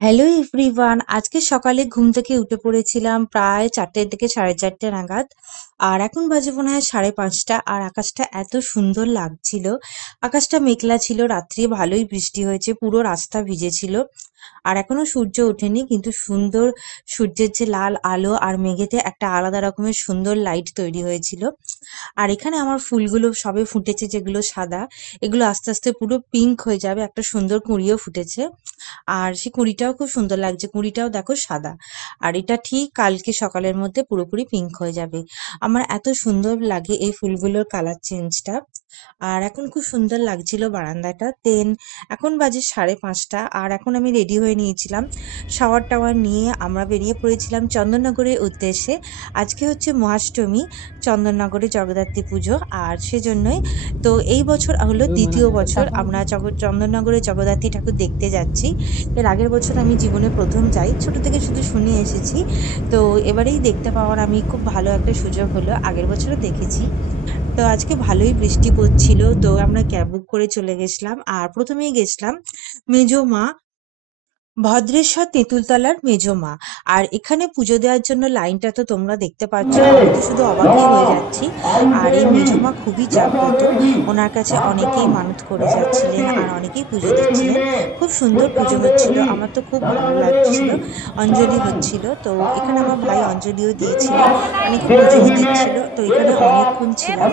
Hello everyone আজকে সকালে ঘুম থেকে উঠে পড়েছিলাম প্রায় চারটের দিকে সাড়ে চারটে নাগাদ। আর এখন বাজে মনে হয় সাড়ে পাঁচটা আর আকাশটা এত সুন্দর লাগছিল। আকাশটা মেঘলা ছিল, রাত্রি ভালোই বৃষ্টি হয়েছে, পুরো রাস্তা ভিজেছিল আর এখনও সূর্য ওঠেনি, কিন্তু সুন্দর সূর্যের যে লাল আলো আর মেঘেতে একটা আলাদা রকমের সুন্দর লাইট তৈরি হয়েছিল। আর এখানে আমার ফুলগুলো সবে ফুটেছে যেগুলো সাদা, এগুলো আস্তে আস্তে পুরো পিঙ্ক হয়ে যাবে, একটা সুন্দর কুঁড়িও ফুটেছে। আর সেই কুঁড়িটাও খুব সুন্দর লাগছে, কুঁড়িটাও দেখো সাদা। আর এটা ঠিক কালকে সকালের মধ্যে পুরোপুরি পিঙ্ক হয়ে যাবে। আমার এত সুন্দর লাগে এই ফুলগুলোর কালার চেঞ্জটা আর এখন খুব সুন্দর লাগছিল বারান্দাটা। দেন এখন বাজে সাড়ে পাঁচটা আর এখন আমি রেডি হয়ে নিয়েছিলাম শাওয়ার টাওয়ার নিয়ে আমরা বেরিয়ে পড়েছিলাম চন্দননগরের উদ্দেশ্যে। আজকে হচ্ছে মহাষ্টমী চন্দননগরে জগদ্ধাত্রী পুজো আর সেজন্যই তো এই বছর হলো দ্বিতীয় বছর। আমরা চন্দননগরে জগদ্ধাত্রী ঠাকুর দেখতে যাচ্ছি। এর আগের বছর আমি জীবনে প্রথম যাই। ছোট থেকে শুধু শুনে এসেছি। তো এবারেই দেখতে পাওয়ার আমি খুব ভালো একটা সুযোগ হলো, আগের বছরও দেখেছি। তো আজকে ভালোই বৃষ্টি পড়ছিল, তো আমরা ক্যাব বুক করে চলে গেছিলাম। আর প্রথমেই গেছিলাম মেজো মা ভদ্রেশ্বর তেঁতুলতলার মেজমা। আর এখানে পুজো দেওয়ার জন্য লাইনটা তো তোমরা দেখতে পাচ্ছ আমি তো শুধু অবাকই হয়ে যাচ্ছি। আর এই মেজমা খুবই জাগ্রত ওনার কাছে অনেকেই মানত করে যাচ্ছিলেন আর অনেকেই পুজো দিচ্ছিলেন। খুব সুন্দর পুজো হচ্ছিল আমার তো খুব ভালো লাগছিল অঞ্জলি হচ্ছিল। তো এখানে আমার ভাই অঞ্জলিও দিয়েছিল অনেকে পুজোও দিচ্ছিল। তো এখানে অনেকক্ষণ ছিলাম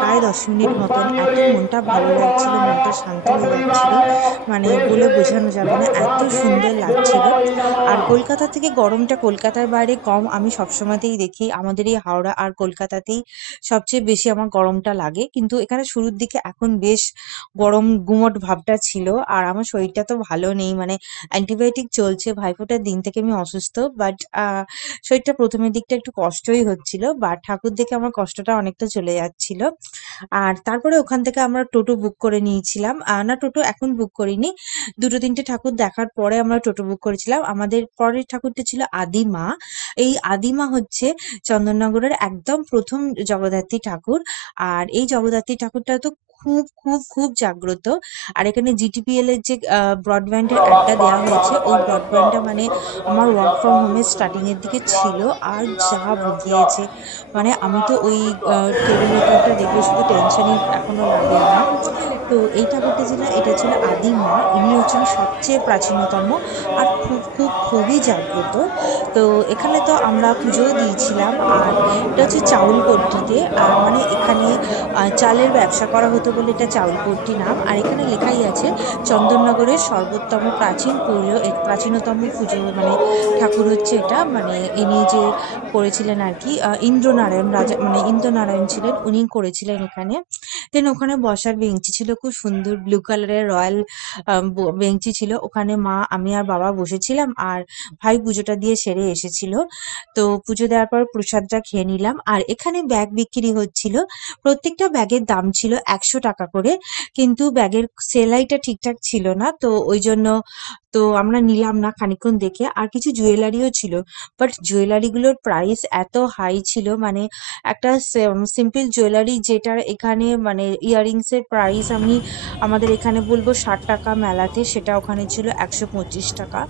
প্রায় দশ মিনিট মতন এত মনটা ভালো লাগছিল মনটা শান্ত হয়ে যাচ্ছিল। মানে বলে বোঝানো যাবে না এত সুন্দর লাগছিল। আর কলকাতা থেকে গরমটা কলকাতার বাইরে কম, আমি সবসময়তেই দেখি। আমাদের এই হাওড়া আর কলকাতাতেই সবচেয়ে বেশি আমার গরমটা লাগে। কিন্তু এখানে শুরুর দিকে এখন বেশ গরম গুমোট ভাবটা ছিল। আর আমার শরীরটা তো ভালো নেই মানে অ্যান্টিবায়োটিক চলছে, ভাইফোঁটার দিন থেকে আমি অসুস্থ। বাট শরীরটা প্রথমের দিকটা একটু কষ্টই হচ্ছিল। বাট, ঠাকুর দেখে আমার কষ্টটা অনেকটা চলে যাচ্ছিল। আর তারপরে ওখান থেকে আমরা টোটো বুক করে নিয়েছিলাম। না, টোটো এখন বুক করিনি। দুটো তিনটে ঠাকুর দেখার পরে আমরা টোটো বুক করেছিলাম। আমাদের পরের ঠাকুরটা ছিল আদিমা। এই আদিমা হচ্ছে চন্দননগরের একদম প্রথম জগদ্ধাত্রী ঠাকুর। আর এই জগদ্ধাত্রী ঠাকুরটা তো খুব খুব খুব জাগ্রত। আর এখানে জিটিপিএল এর যে ব্রডব্যান্ডের অ্যাডটা দেওয়া হয়েছে, ওই ব্রডব্যান্ডটা মানে আমার ওয়ার্ক ফ্রম হোমের স্টার্টিং এর দিকে ছিল। আর যা ভুগিয়েছে মানে আমি তো ওই টেলিভিশনটা দেখে শুধু টেনশনই এখনও লাগে আমার। তো এই ঠাকুরটি ছিল এটা ছিল আদি মা ইনি হচ্ছেন সবচেয়ে প্রাচীনতম আর খুব খুব, খুবই জাগ্রত। তো এখানে তো আমরা পুজো দিয়েছিলাম আর এটা হচ্ছে চাউল পট্টিতে। আর মানে এখানে চালের ব্যবসা করা হতো বলে এটা চাউল পট্টি নাম। আর এখানে লেখাই আছে, চন্দননগরের সর্বোত্তম প্রাচীন পুজো প্রাচীনতম পুজো মানে ঠাকুর হচ্ছে এটা। মানে ইনি যে করেছিলেন আর কি ইন্দ্রনারায়ণ রাজা মানে ইন্দ্রনারায়ণ ছিলেন উনি করেছিলেন এখানে। দেন ওখানে বসার বেঞ্চি ছিল খুব সুন্দর ব্লু কালারের রয়্যাল বেঞ্চি ছিল। ওখানে মা, আমি আর বাবা বসেছিলাম আর ভাই পুজোটা দিয়ে সেরে এসেছিল। তো পুজো দেওয়ার পর প্রসাদটা খেয়ে নিলাম। আর এখানে ব্যাগ বিক্রি হচ্ছিল। প্রত্যেকটা ব্যাগের দাম ছিল একশো টাকা করে। কিন্তু ব্যাগের সেলাইটা ঠিকঠাক ছিল না। তো ওই জন্য তো আমরা নিলাম না খানিকক্ষণ দেখে। আর কিছু জুয়েলারিও ছিল বাট জুয়েলারিগুলোর প্রাইস এত হাই ছিল মানে একটা সিম্পল জুয়েলারি যেটার এখানে মানে ইয়াররিংস এর প্রাইস আমি আমাদের এখানে বলব ষাট টাকা মেলাতে, সেটা ওখানে ছিল একশো পঁচিশ টাকা।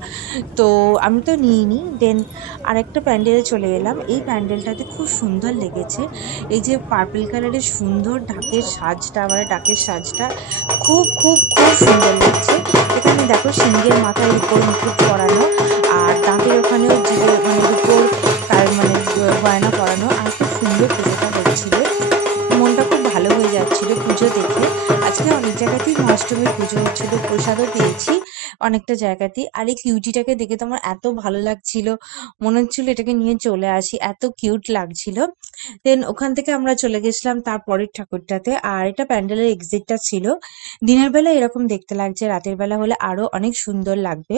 তো আমি তো নিইনি দেন আরেকটা প্যান্ডেলে চলে এলাম। এই প্যান্ডেলটাতে খুব সুন্দর লেগেছে। এই যে পার্পল কালারের সুন্দর ঢাকের সাজটা মানে ঢাকের সাজটা, খুব খুব খুব সুন্দর লাগছে। এখানে দেখো সিংহের মাথায় উপর মুকুট পরানো আর দাঁতের ওখানেও মানে উপর তার মানে গয়না পরানো। আর খুব সুন্দর পুজোটা হচ্ছিল। মনটা খুব ভালো হয়ে যাচ্ছিল পুজো দেখে। আজকে অনেক জায়গাতেই মহাষ্টমীর পুজো হচ্ছিল, প্রসাদও পেয়েছি। অনেকটা জায়গাতেই। আর এই কিউটিটাকে দেখে তো আমার এত ভালো লাগছিল। মনে হচ্ছিল এটাকে নিয়ে চলে আসি। এত কিউট লাগছিল। দেন ওখান থেকে আমরা চলে গেছিলাম তারপরের ঠাকুরটাতে। আর এটা প্যান্ডেলের এক্সিটটা ছিল। দিনের বেলা এরকম দেখতে লাগছে, রাতের বেলা হলে আরও অনেক সুন্দর লাগবে।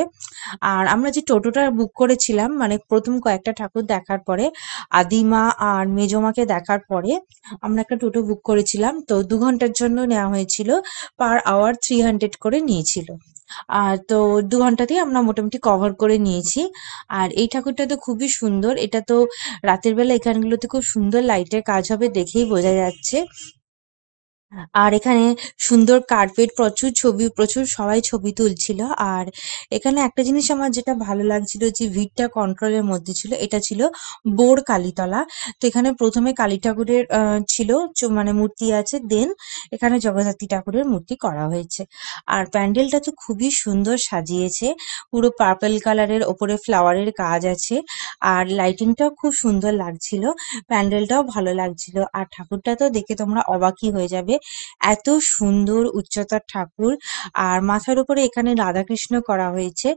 আর আমরা যে টোটোটা বুক করেছিলাম মানে প্রথম কয়েকটা ঠাকুর দেখার পরে, আদিমা আর মেজমাকে দেখার পরে আমরা একটা টোটো বুক করেছিলাম। তো দু ঘণ্টার জন্য নেওয়া হয়েছিল। পার আওয়ার থ্রি হান্ড্রেড করে নিয়েছিল। আর তো দু ঘন্টাতেই আমরা মোটামুটি কভার করে নিয়েছি। আর এই ঠাকুরটা তো খুবই সুন্দর। এটা তো রাতের বেলা এখানগুলোতে খুব সুন্দর লাইটের কাজ হবে দেখেই বোঝা যাচ্ছে। আর এখানে সুন্দর কার্পেট প্রচুর ছবি, প্রচুর সবাই ছবি তুলছিল। আর এখানে একটা জিনিস আমার যেটা ভালো লাগছিল যে ভিড়টা কন্ট্রোলের মধ্যে ছিল, এটা ছিল বোর কালীতলা। তো এখানে প্রথমে কালী ঠাকুরের ছিল মানে মূর্তি আছে দেন এখানে জগদ্ধাত্রী ঠাকুরের মূর্তি করা হয়েছে। আর প্যান্ডেলটা তো খুবই সুন্দর সাজিয়েছে, পুরো পার্পল কালারের ওপরে ফ্লাওয়ারের কাজ আছে। আর লাইটিংটাও খুব সুন্দর লাগছিল, প্যান্ডেলটাও ভালো লাগছিল। আর ঠাকুরটা তো দেখে তোমরা অবাকই হয়ে যাবে এত সুন্দর উচ্চতার ঠাকুর। আর মাথার উপরে এখানে রাধাকৃষ্ণ করা হয়েছে।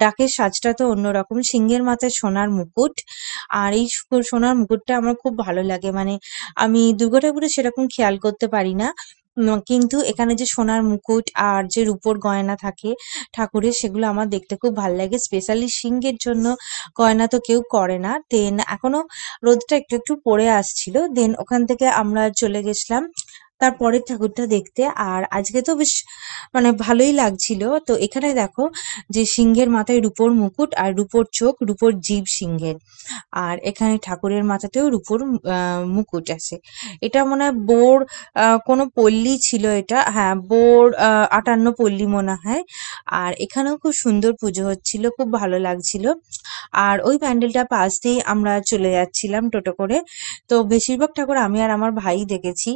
ডাকের সাজটা তো অন্যরকম। সিংহের মাথায় সোনার মুকুট। আর এই সোনার মুকুটটা আমার খুব ভালো লাগে। মানে আমি দুর্গা ঠাকুরের সেরকম খেয়াল করতে পারি না। কিন্তু এখানে যে সোনার মুকুট আর যে রূপোর গয়না থাকে ঠাকুরের, সেগুলো আমার দেখতে খুব ভালো লাগে। স্পেশালি সিংহের জন্য গয়না তো কেউ করে না। দেন এখনও রোদটা একটু একটু পড়ে আসছিল। দেন ওখান থেকে আমরা চলে গেছিলাম তার পরের ঠাকুরটা দেখতে। আর আজকে তো বেশ মানে ভালোই লাগছিল। তো এখানে দেখো যে সিংহের মাথায় রূপোর মুকুট আর রূপোর চোখ, রূপোর জীব সিংহের। আর এখানে ঠাকুরের মাথাতেও রূপোর মুকুট আছে। এটা মনে হয় বোর কোনো পল্লী ছিল এটা। হ্যাঁ বোর আটান্ন পল্লী মনে হয়। আর এখানেও খুব সুন্দর পুজো হচ্ছিল, খুব ভালো লাগছিল। আর ওই প্যান্ডেলটা পাশ দিয়েই আমরা চলে যাচ্ছিলাম টোটো করে। তো বেশিরভাগ ঠাকুর আমি আর আমার ভাই দেখেছি।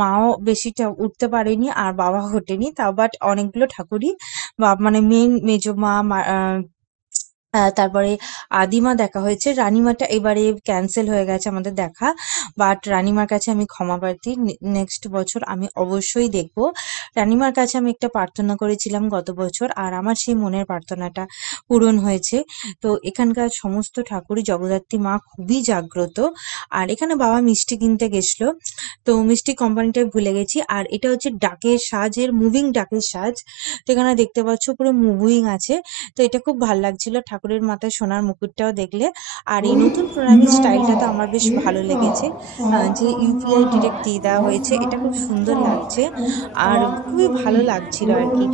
মাও বেশিটা উঠতে পারেনি আর বাবা ওঠেনি তাও বাট অনেকগুলো ঠাকুরই বা মানে মেন মেজো মা তারপরে আদিমা দেখা হয়েছে। রানিমাটা এবারে ক্যান্সেল হয়ে গেছে আমাদের দেখা। বাট রানিমার কাছে আমি ক্ষমা প্রার্থী। নেক্সট বছর আমি অবশ্যই দেখব। রানিমার কাছে আমি একটা প্রার্থনা করেছিলাম গত বছর, আর আমার সেই মনের প্রার্থনাটা পূরণ হয়েছে। তো এখানকার সমস্ত ঠাকুরই জগদ্ধাত্রী মা খুবই জাগ্রত। আর এখানে বাবা মিষ্টি কিনতে গেছিল। তো মিষ্টি কোম্পানিটাই ভুলে গেছি। আর এটা হচ্ছে ডাকের সাজের মুভিং ডাকের সাজ। তো এখানে দেখতে পাচ্ছ পুরো মুভিং আছে। তো এটা খুব ভালো লাগছিল। ঠাকুরের মাথায় সোনার মুকুটটাও দেখলে। আর এই নতুন প্রণামী স্টাইলটা তো আমার বেশ ভালো লেগেছে। যে ইউপিআই ডিরেক্ট দিয়ে দেওয়া হয়েছে এটা খুব সুন্দর লাগছে আর খুবই ভালো লাগছিল আর কি।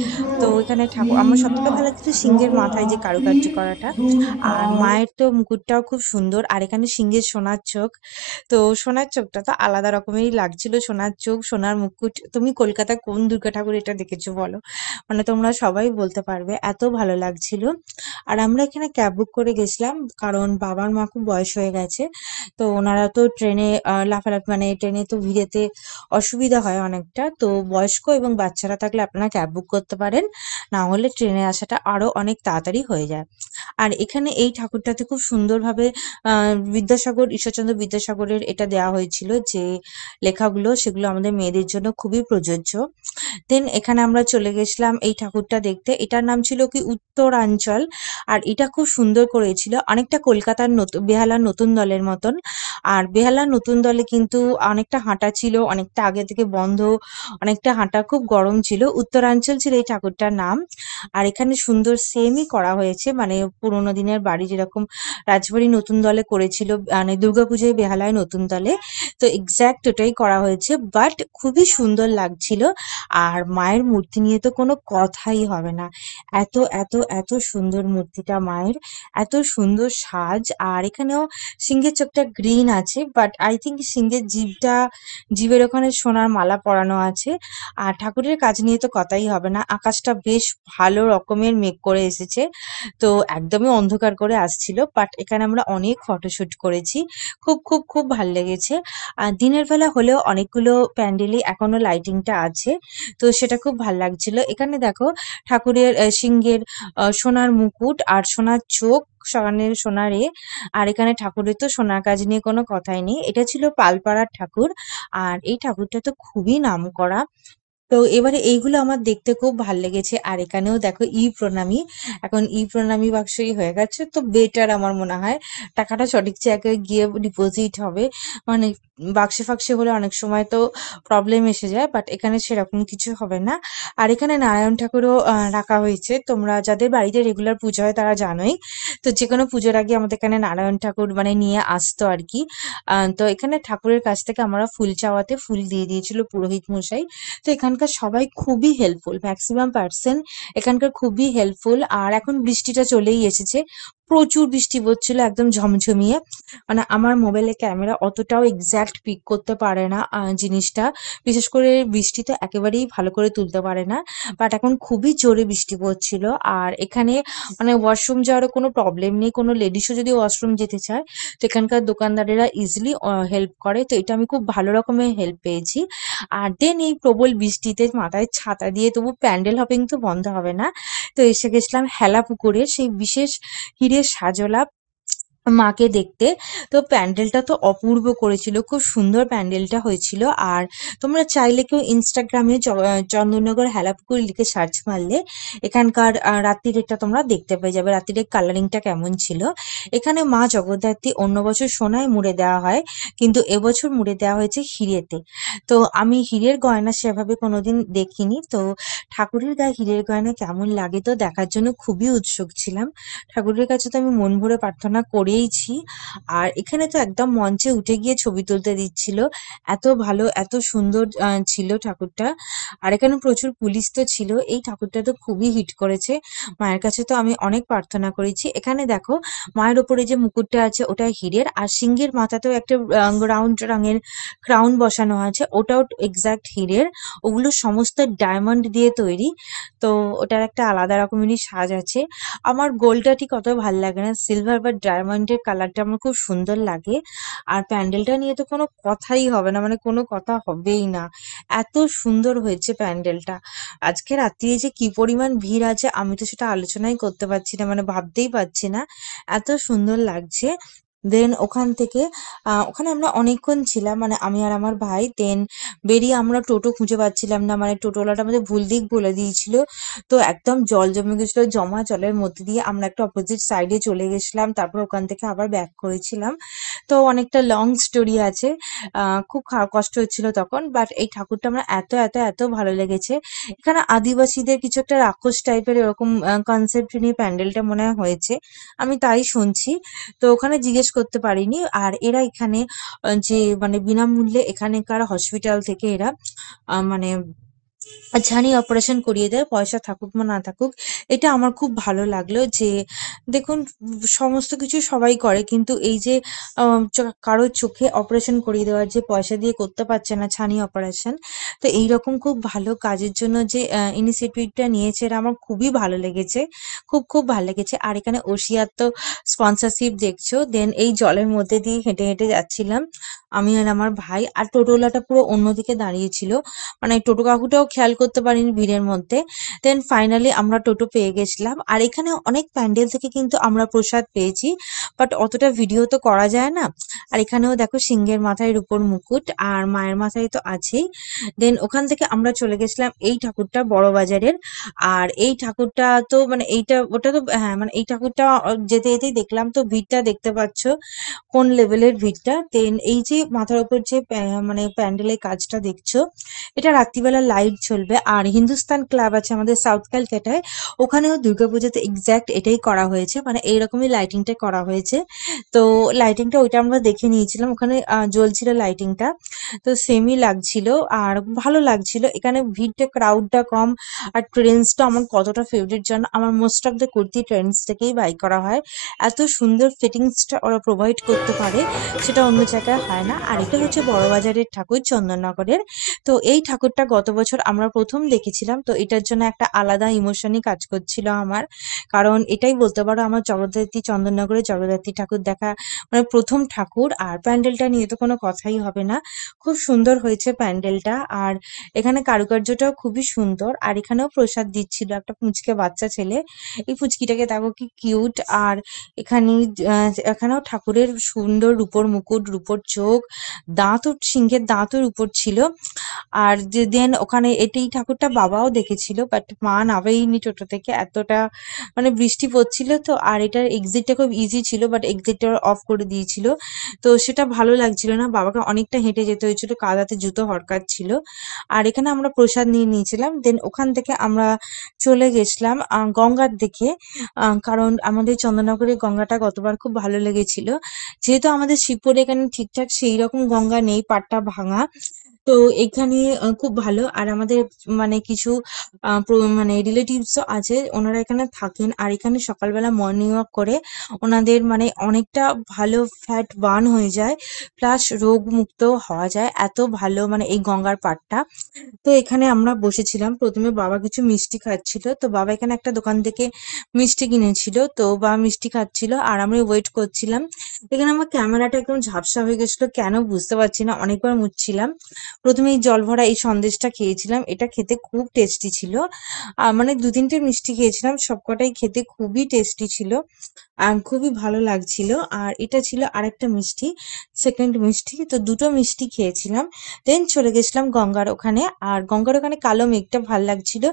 তো এখানে ঠাকুর আমার সব থেকে ভালো লাগছিল সিংহের মাথায় যে কারুকার্য করাটা। আর মায়ের তো মুকুটটাও খুব সুন্দর। আর এখানে সিংহের সোনার চোখ। তো সোনার চোখটা তো আলাদা রকমেরই লাগছিল। সোনার চোখ সোনার মুকুট। তুমি কলকাতায় কোন দুর্গা ঠাকুর এটা দেখেছ বলো? মানে তোমরা সবাই বলতে পারবে এত ভালো লাগছিল। আর আমরা এখানে ক্যাব বুক করে গেছিলাম। কারণ বাবার মা খুব বয়স হয়ে গেছে। তো ওনারা তো ট্রেনে লাফালাফি মানে ট্রেনে তো ভিড়েতে অসুবিধা হয় অনেকটা। তো বয়স্ক এবং বাচ্চারা থাকলে আপনারা ক্যাব বুক করতে পারেন। না হলে ট্রেনে আসাটা আরও অনেক তাড়াতাড়ি হয়ে যায়। আর এখানে এই ঠাকুরটাতে খুব সুন্দরভাবে বিদ্যাসাগর, ঈশ্বরচন্দ্র বিদ্যাসাগরের এটা দেওয়া হয়েছিল যে লেখাগুলো, সেগুলো আমাদের মেয়েদের জন্য খুবই প্রযোজ্য। দেন এখানে আমরা চলে গেছিলাম এই ঠাকুরটা দেখতে। এটার নাম ছিল কি উত্তরাঞ্চল। আর এটা খুব সুন্দর করেছিল। অনেকটা কলকাতার নতুন বেহালার নতুন দলের মতন। আর বেহালার নতুন দলে কিন্তু অনেকটা হাঁটা ছিল, অনেকটা আগে থেকে বন্ধ, অনেকটা হাঁটা খুব গরম ছিল। উত্তরাঞ্চল ছিল এই ঠাকুরটার নাম। আর এখানে সুন্দর সেমই করা হয়েছে। মানে পুরোনো দিনের বাড়ি যেরকম রাজবাড়ি নতুন দলে করেছিল মানে দুর্গাপুজোয় বেহালায় নতুন দলে। তো এক্স্যাক্ট ওটাই করা হয়েছে। বাট খুবই সুন্দর লাগছিল। আর মায়ের মূর্তি নিয়ে তো কোনো কথাই হবে না। এত এত এত সুন্দর মূর্তিটা মায়ের এত সুন্দর সাজ। আর এখানেও সিংহের চোখটা গ্রিন আছে বাট আই থিঙ্ক সিংহের জীবটা, জীবের ওখানে সোনার মালা পরানো আছে। আর ঠাকুরের কাজ নিয়ে তো কথাই হবে না, আকাশটা বেশ ভালো রকমের মেঘ করে এসেছে। তো একদমই অন্ধকার করে আসছিল বাট এখানে আমরা অনেক ফটোশুট করেছি। খুব খুব খুব ভালো লেগেছে। আর দিনের বেলা হলেও অনেকগুলো প্যান্ডেলে এখনও লাইটিংটা আছে, তো সেটা খুব ভালো লাগছিল। এখানে দেখো ঠাকুরের সিংহের সোনার মুকুট আর সোনার চোখ স্বর্ণের সোনারে, আর এখানে ঠাকুরের তো সোনার কাজ নিয়ে কোনো কথাই নেই। এটা ছিল পালপাড়ার ঠাকুর, আর এই ঠাকুরটা তো খুবই নামকরা। তো এবারে এইগুলো আমার দেখতে খুব ভালো লেগেছে। আর এখানেও দেখো ই প্রণামী। এখন ই প্রণামী বাক্সই হয়ে গেছে। তো বেটার আমার মনে হয়। টাকাটা সঠিক জায়গায় গিয়ে ডিপোজিট হবে। মানে বাক্সে ফাক্সে হলে অনেক সময় তো প্রবলেম এসে যায় বাট এখানে সেরকম কিছু হবে না। আর এখানে নারায়ণ ঠাকুরও রাখা হয়েছে। তোমরা যাদের বাড়িতে রেগুলার পুজো হয় তারা জানোই। তো যে কোনো পুজোর আগে আমাদের এখানে নারায়ণ ঠাকুর মানে নিয়ে আসতো আর কি। তো এখানে ঠাকুরের কাছ থেকে আমরা ফুল চাওয়াতে ফুল দিয়ে দিয়েছিল পুরোহিত মশাই। তো এখানকার সবাই খুবই হেল্পফুল ম্যাক্সিমাম পার্সেন্ট এখানকার খুবই হেল্পফুল আর এখন বৃষ্টিটা চলেই এসেছে। প্রচুর বৃষ্টি পড়ছিল, একদম ঝমঝমিয়ে। মানে আমার মোবাইলে ক্যামেরা অতটাও এক্স্যাক্ট পিক করতে পারে না জিনিসটা। বিশেষ করে বৃষ্টিতে একেবারেই ভালো করে তুলতে পারে না। বাট এখন খুবই জোরে বৃষ্টি পড়ছিল। আর এখানে মানে ওয়াশরুম যাওয়ারও কোনো প্রবলেম নেই। কোনো লেডিসও যদি ওয়াশরুম যেতে চায়, তো এখানকার দোকানদারেরা ইজিলি হেল্প করে। তো এটা আমি খুব ভালো রকমের হেল্প পেয়েছি। আর দেন এই প্রবল বৃষ্টিতে মাথায় ছাতা দিয়ে তবু প্যান্ডেল হপিং তো বন্ধ হবে না। তো এসে গেছিলাম হেলা পুকুরে সেই বিশেষ হিরে সাজলা মাকে দেখতে। তো প্যান্ডেলটা তো অপূর্ব করেছিল খুব সুন্দর প্যান্ডেলটা হয়েছিল। আর তোমরা চাইলে কেউ ইনস্টাগ্রামে চন্দননগর হেলাপুকুর লিখে সার্চ মারলে এখানকার আহ, রাত্রিরেরটা তোমরা দেখতে পেয়ে যাবে। রাত্রিরের কালারিংটা কেমন ছিল। এখানে মা জগদ্ধাত্রী অন্য বছর সোনায় মুড়ে দেওয়া হয় কিন্তু এবছর মুড়ে দেওয়া হয়েছে হিরেতে। তো আমি হিরের গয়না সেভাবে কোনোদিন দেখিনি। তো ঠাকুরের গায়ে হিরের গয়না কেমন লাগে তো দেখার জন্য খুবই উৎসুক ছিলাম। ঠাকুরের কাছে তো আমি মন ভরে প্রার্থনা করেইছি। আর এখানে তো একদম মঞ্চে উঠে গিয়ে ছবি তুলতে দিচ্ছিল। এত ভালো, এত সুন্দর ছিল ঠাকুরটা। আর এখানে প্রচুর পুলিশ তো ছিল। এই ঠাকুরটা তো খুবই হিট করেছে। মায়ের কাছে তো আমি অনেক প্রার্থনা করেছি। এখানে দেখো, মায়ের ওপরে যে মুকুটটা আছে ওটা হিরের। আর সিংহের মাথাতেও একটা রাউন্ড রঙের ক্রাউন বসানো আছে। ওটাও এক্সাক্ট হিরের। ওগুলো সমস্ত ডায়মন্ড দিয়ে তৈরি। তো ওটার একটা আলাদা রকমেরই সাজ আছে। আমার গোল্ডটা ঠিক অত ভালো লাগে না। সিলভার বা ডায়মন্ডের কালারটা আমার খুব সুন্দর লাগে। আর প্যান্ডেলটা নিয়ে তো কোনো কথাই হবে না মানে কোনো কথা হবেই না। এত সুন্দর হয়েছে প্যান্ডেলটা। আজকে রাত্রিরে যে কি পরিমাণ ভিড় আছে, আমি তো সেটা আলোচনাই করতে পারছি না মানে ভাবতেই পারছি না। এত সুন্দর লাগছে। দেন ওখান থেকে ওখানে আমরা অনেকক্ষণ ছিলাম। মানে আমি আর আমার ভাই দেন বেরিয়ে আমরা টোটো খুঁজে পাচ্ছিলাম না। মানে টোটোওয়ালাটা আমাদের ভুল দিক বলে দিয়েছিল। তো একদম জল জমে গেছিল, জমা জলের মধ্যে দিয়ে আমরা একটা অপোজিট সাইডে চলে গেছিলাম। তারপর ওখান থেকে আবার ব্যাক করেছিলাম। তো অনেকটা লং স্টোরি আছে। খুব কষ্ট হচ্ছিল তখন। বাট এই ঠাকুরটা আমার এত এত এত ভালো লেগেছে। এখানে আদিবাসীদের কিছু একটা রাক্ষস টাইপের এরকম কনসেপ্ট নিয়ে প্যান্ডেলটা মনে হয় হয়েছে। আমি তাই শুনছি। তো ওখানে জিজ্ঞেস করতে পারিনি। আর এরা এখানে যে মানে বিনামূল্যে এখানকার হসপিটাল থেকে এরা মানে ছানি অপারেশন করিয়ে দেয়, পয়সা থাকুক বা না থাকুক, এটা আমার খুব ভালো লাগল যে, দেখুন, সমস্ত কিছু সবাই করে, কিন্তু এই যে কারোর চোখে অপারেশন করিয়ে দেওয়ার যে পয়সা দিয়ে করতে পারছে না ছানি অপারেশন তো এইরকম খুব ভালো কাজের জন্য যে ইনিশিয়েটিভটা নিয়েছে, এটা আমার খুবই ভালো লেগেছে, খুব খুব ভালো লেগেছে। আর এখানে ওশিয়ার তো স্পন্সরশিপ দেখছ দেন এই জলের মধ্যে দিয়ে হেঁটে হেঁটে যাচ্ছিলাম, আমি আর আমার ভাই, আর টোটোওয়ালাটা পুরো অন্যদিকে দাঁড়িয়েছিল মানে টোটো কাকুটাও খেয়াল করতে পারিনি ভিড়ের মধ্যে। দেন ফাইনালি আমরা টোটো পেয়ে গেছিলাম। আর এখানে অনেক প্যান্ডেল থেকে কিন্তু আমরা প্রসাদ পেয়েছি। বাট অতটা ভিডিও তো করা যায় না। আর এখানেও দেখো সিংহের মাথায় রূপোর মুকুট আর মায়ের মাথায় তো আছেই। দেন ওখান থেকে আমরা চলে গেছিলাম এই ঠাকুরটা বড় বাজারের আর এই ঠাকুরটা তো মানে এইটা, ওটা তো হ্যাঁ মানে এই ঠাকুরটা যেতে যেতেই দেখলাম। তো ভিড়টা দেখতে পাচ্ছ কোন লেভেলের ভিড়টা। দেন এই যে মাথার উপর যে মানে প্যান্ডেলের কাজটা দেখছ, এটা রাত্রিবেলা লাইট জ্বলবে আর হিন্দুস্তান ক্লাব আছে আমাদের সাউথ ক্যালকাটায়। ওখানেও দুর্গাপুজোতে এক্স্যাক্ট এটাই করা হয়েছে। মানে এইরকমই লাইটিংটা করা হয়েছে। তো লাইটিংটা ওইটা আমরা দেখে নিয়েছিলাম। ওখানে জ্বলছিল লাইটিংটা তো সেমই লাগছিল। আর ভালো লাগছিল। এখানে ভিড়টা ক্রাউডটা কম। আর ট্রেন্ডসটা আমার কতটা ফেভারিট জানো? আমার most of the kurti trends থেকেই বাই করা হয়। এত সুন্দর ফিটিংসটা ওরা প্রোভাইড করতে পারে, সেটা অন্য জায়গায় হয় না। আর এটা হচ্ছে বড়বাজারের ঠাকুর, চন্দননগরের। তো এই ঠাকুরটা গত বছর আমরা প্রথম দেখেছিলাম, তো এটার জন্য একটা আলাদা ইমোশনই কাজ করছিল আমার। কারণ এটাই বলতে পারো, আমার জগদ্ধাত্রী চন্দননগরের জগদ্ধাত্রী ঠাকুর দেখা মানে প্রথম ঠাকুর, আর প্যান্ডেলটা নিয়ে তো কোনো কথাই হবে না। খুব সুন্দর হয়েছে প্যান্ডেলটা, আর এখানে কারুকার্যটাও খুবই সুন্দর। আর এখানেও প্রসাদ দিচ্ছিল একটা পুঁচকে বাচ্চা ছেলে। এই পুচকিটাকে দেখো কি কিউট আর এখানে এখানেও ঠাকুরের সুন্দর রূপোর মুকুট, রূপোর চোখ দাঁতও সিংহের দাঁতের উপর ছিল। আর দেন ওখানে এটাই ঠাকুরটা বাবাও দেখেছিল বাট মা নামেইনি টোটো থেকে এতটা মানে বৃষ্টি পড়ছিল তো, আর এটার এক্সিটটা খুব ইজি ছিল বাট এক্সিটটা অফ করে দিয়েছিল। তো সেটা ভালো লাগছিল না, বাবাকে অনেকটা হেঁটে যেতে হয়েছিল, কাদাতে জুতো হরকাচ্ছিল আর এখানে আমরা প্রসাদ নিয়ে নিয়েছিলাম দেন ওখান থেকে আমরা চলে গেছিলাম গঙ্গার দিকে। কারণ আমাদের চন্দননগরের গঙ্গাটা গতবার খুব ভালো লেগেছিল। যেহেতু আমাদের শিবপুরে এখানে ঠিকঠাক সেই রকম গঙ্গা নেই পাড়টা ভাঙা তো এখানে খুব ভালো। আর আমাদের মানে কিছু মানে রিলেটিভসও আছে। ওনারা এখানে থাকেন। আর এখানে সকালবেলা মর্নিং ওয়াক করে, ওনাদের মানে অনেকটা ভালো ফ্যাট বার্ন হয়ে যায়। প্লাস রোগ মুক্ত হওয়া যায়। এত ভালো মানে এই গঙ্গার পাড়টা। তো এখানে আমরা বসেছিলাম। প্রথমে বাবা কিছু মিষ্টি খাচ্ছিল। তো বাবা এখানে একটা দোকান থেকে মিষ্টি কিনেছিল। তো বাবা মিষ্টি খাচ্ছিল আর আমি ওয়েট করছিলাম। এখানে আমার ক্যামেরাটা একদম ঝাপসা হয়ে গেছিল কেন বুঝতে পারছি না। অনেকবার মুছছিলাম। ১ম এই জল ভরা এই সন্দেশটা খেয়েছিলাম। এটা খেতে খুব টেস্টি ছিল। মানে দু তিনটে মিষ্টি খেয়েছিলাম। সবকটাই খেতে খুবই টেস্টি ছিল। খুবই ভালো লাগছিল। আর এটা ছিল আরেকটা মিষ্টি, সেকেন্ড মিষ্টি। তো দুটো মিষ্টি খেয়েছিলাম। দেন চলে গেছিলাম গঙ্গার ওখানে। আর গঙ্গার ওখানে কালো মেঘটা ভালো লাগছিল।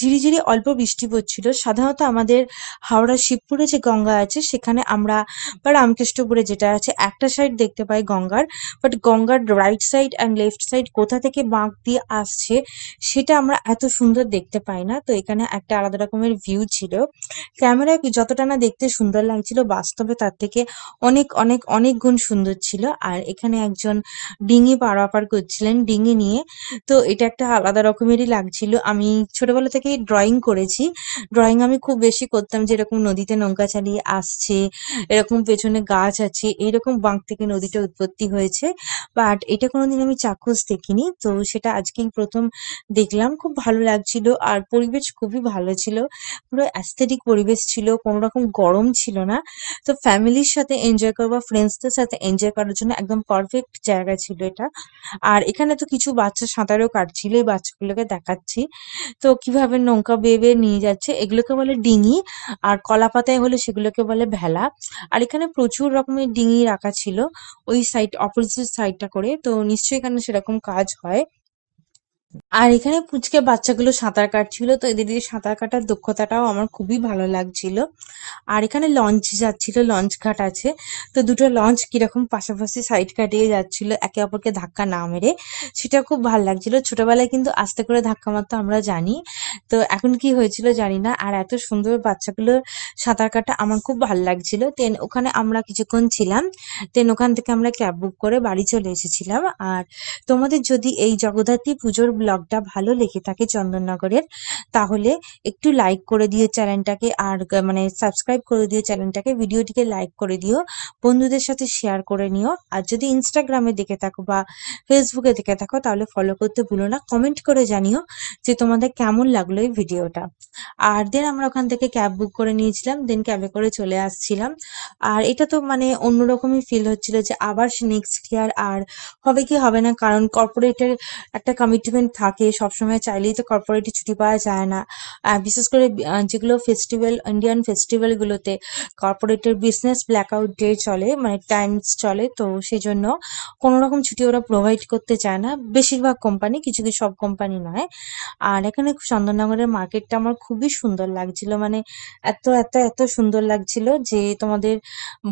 ঝিরিঝিরি অল্প বৃষ্টি পড়ছিল। সাধারণত আমাদের হাওড়ার শিবপুরে যে গঙ্গা আছে সেখানে আমরা বা রামকৃষ্ণপুরে যেটা আছে একটা সাইড দেখতে পাই গঙ্গার। বাট গঙ্গার right side and left side কোথা থেকে বাঁক দিয়ে আসছে সেটা আমরা এত সুন্দর দেখতে পাই না। তো এখানে একটা আলাদা রকমের ভিউ ছিল। ক্যামেরায় যতটা না দেখতে সুন্দর লাগছিল বাস্তবে তার থেকে অনেক, অনেক, অনেক গুণ সুন্দর ছিল। আর এখানে একজন ডিঙি পারাপার করছিলেন ডিঙি নিয়ে। তো এটা একটা আলাদা রকমেরই লাগছিল। আমি ছোটবেলা থেকেই ড্রয়িং করেছি। ড্রয়িং আমি খুব বেশি করতাম যে এরকম নদীতে নৌকা চালিয়ে আসছে, এরকম পেছনে গাছ আছে, এরকম বাঁক থেকে নদীটা উৎপত্তি হয়েছে। বাট এটা কোনোদিন আমি চাক্ষুষ দেখিনি। তো সেটা আজকেই প্রথম দেখলাম। খুব ভালো লাগছিল। আর পরিবেশ খুবই ভালো ছিল। পুরো অ্যাস্থেটিক পরিবেশ ছিল। কোনরকম গরম ছিল না। তো ফ্যামিলির সাথে এনজয় করবা, ফ্রেন্ডসদের সাথে এনজয় করার জন্য একদম পারফেক্ট জায়গা ছিল এটা। আর এখানে তো কিছু বাচ্চা সাঁতারও কাটছিল। এই বাচ্চাগুলোকে দেখাচ্ছি। তো কীভাবে নৌকা বেয়ে, বেয়ে নিয়ে যাচ্ছে এগুলোকে বলে ডিঙি। আর কলাপাতায় হলে সেগুলোকে বলে ভেলা। আর এখানে প্রচুর রকমের ডিঙি রাখা ছিল। ওই সাইড অপোজিট সাইডটা করে। তো নিশ্চয়ই এখানে সেরকম কাজ হয়। আর এখানে পুচকে বাচ্চাগুলো সাঁতার কাটছিল। তো এদের দিয়ে সাঁতার কাটার দক্ষতাটাও আমার খুবই ভালো লাগছিল। আর এখানে লঞ্চ যাচ্ছিল, লঞ্চ ঘাট আছে। তো দুটো লঞ্চ কীরকম পাশাপাশি সাইড কাটিয়ে যাচ্ছিল একে অপরকে ধাক্কা না মেরে। সেটা খুব ভালো লাগছিল। ছোটবেলায় কিন্তু আস্তে করে ধাক্কা মারতো আমরা জানি। তো এখন কি হয়েছিল জানি না। আর এত সুন্দর বাচ্চাগুলোর সাঁতার কাটা আমার খুব ভালো লাগছিল। দেন ওখানে আমরা কিছুক্ষণ ছিলাম। দেন ওখান থেকে আমরা ক্যাব বুক করে বাড়ি চলে এসেছিলাম। আর তোমাদের যদি এই জগদ্ধাত্রী পুজোর ব্লগটা ভালো লেগে থাকে চন্দননগরের, তাহলে একটু লাইক করে দিও চ্যানেলটাকে আর মানে সাবস্ক্রাইব করে দিও চ্যানেলটাকে। ভিডিওটিকে লাইক করে দিও। বন্ধুদের সাথে শেয়ার করে নিও। আর যদি ইনস্টাগ্রামে দেখে থাকো বা ফেসবুকে দেখে থাকো, তাহলে ফলো করতে ভুলো না। কমেন্ট করে জানিও যে তোমাদের কেমন লাগল এই ভিডিওটা। আর দেন আমরা ওখান থেকে ক্যাব বুক করে নিয়েছিলাম। দেন ক্যাবে করে চলে আসছিলাম। আর এটা তো মানে অন্যরকমই ফিল হচ্ছিল যে আবার নেক্সট ইয়ার আর হবে কি হবে না। কারণ কর্পোরেটের একটা কমিটমেন্ট থাকে। সবসময় চাইলেই তো কর্পোরেটে ছুটি পাওয়া যায় না। বিশেষ করে যেগুলো ফেস্টিভ্যাল ইন্ডিয়ান ফেস্টিভ্যালগুলোতে কর্পোরেটের বিজনেস ব্ল্যাকআউট ডে চলে মানে টাইমস চলে। তো সেজন্য কোনরকম ছুটি ওরা প্রোভাইড করতে চায় না। বেশিরভাগ কোম্পানি কিছু, কিছু সব কোম্পানি নয়। আর এখানে চন্দননগরের মার্কেটটা আমার খুবই সুন্দর লাগছিল। মানে এত, এত, এত সুন্দর লাগছিল যে তোমাদের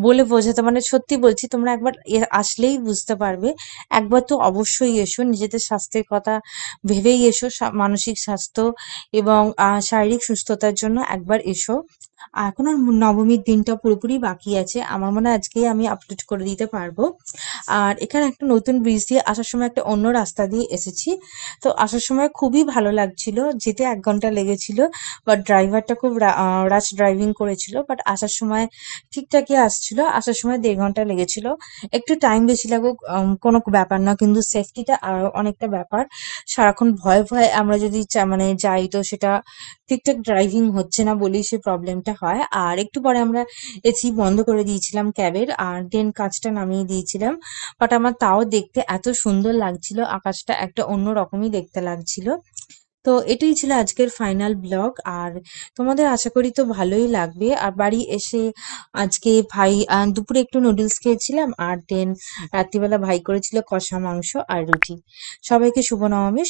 বলে বোঝাতে মানে সত্যি বলছি তোমরা একবার আসলেই বুঝতে পারবে। একবার তো অবশ্যই এসো। নিজেদের স্বাস্থ্যের কথা ভেবেই এসো। মানসিক স্বাস্থ্য এবং শারীরিক সুস্থতার জন্য একবার এসো। এখন আর নবমীর দিনটা পুরোপুরি বাকি আছে। আমার মনে হয় আজকেই আমি আপলোড করে দিতে পারব। আর এখানে একটা নতুন ব্রিজ দিয়ে আসার সময় একটা অন্য রাস্তা দিয়ে এসেছি। তো আসার সময় খুবই ভালো লাগছিল। যেতে এক ঘণ্টা লেগেছিল। বাট ড্রাইভারটা খুব রাশ ড্রাইভিং করেছিল। বাট আসার সময় ঠিকঠাকই আসছিল। আসার সময় দেড় ঘণ্টা লেগেছিল। একটু টাইম বেশি লাগুক কোনো ব্যাপার না। কিন্তু সেফটিটা অনেকটা ব্যাপার। সারাক্ষণ ভয়ে, ভয়ে আমরা যদি মানে যাই তো সেটা ঠিকঠাক ড্রাইভিং হচ্ছে না বলেই সেই প্রবলেমটা হয়। আর একটু পরে আমরা এসি বন্ধ করে দিয়েছিলাম ক্যাবের। আর দেন কাজটা নামিয়ে দিয়েছিলাম। বাট আমার তাও দেখতে এত সুন্দর লাগছিল। আকাশটা একটা অন্য রকমই দেখতে লাগছিল। তো এটাই ছিল আজকের ফাইনাল ব্লগ। আর তোমাদের আশা করি তো ভালোই লাগবে। আর বাড়ি এসে আজকে ভাই দুপুরে একটু নুডলস খেয়েছিলাম। আর দেন রাত্রিবেলা ভাই করেছিল কষা মাংস আর রুটি। সবাইকে শুভ নবমীর